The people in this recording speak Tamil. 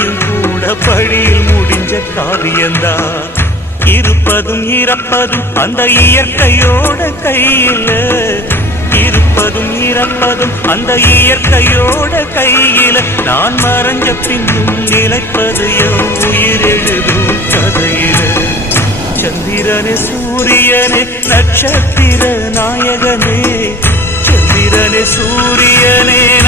கதையும் கூட படியில் முடிஞ்ச காவியந்தான். இருப்பதும் இறப்பதும் அந்த இயற்கையோட கையில, இருப்பதும் இறப்பதும் அந்த இயற்கையோட கையில. நான் மறைஞ்ச பின்னும் நிலைப்பது என் உயிர் எழுதும் கதையில. சந்திரனே சூரியனே நட்சத்திர நாயகனே, சந்திரனே சூரியனே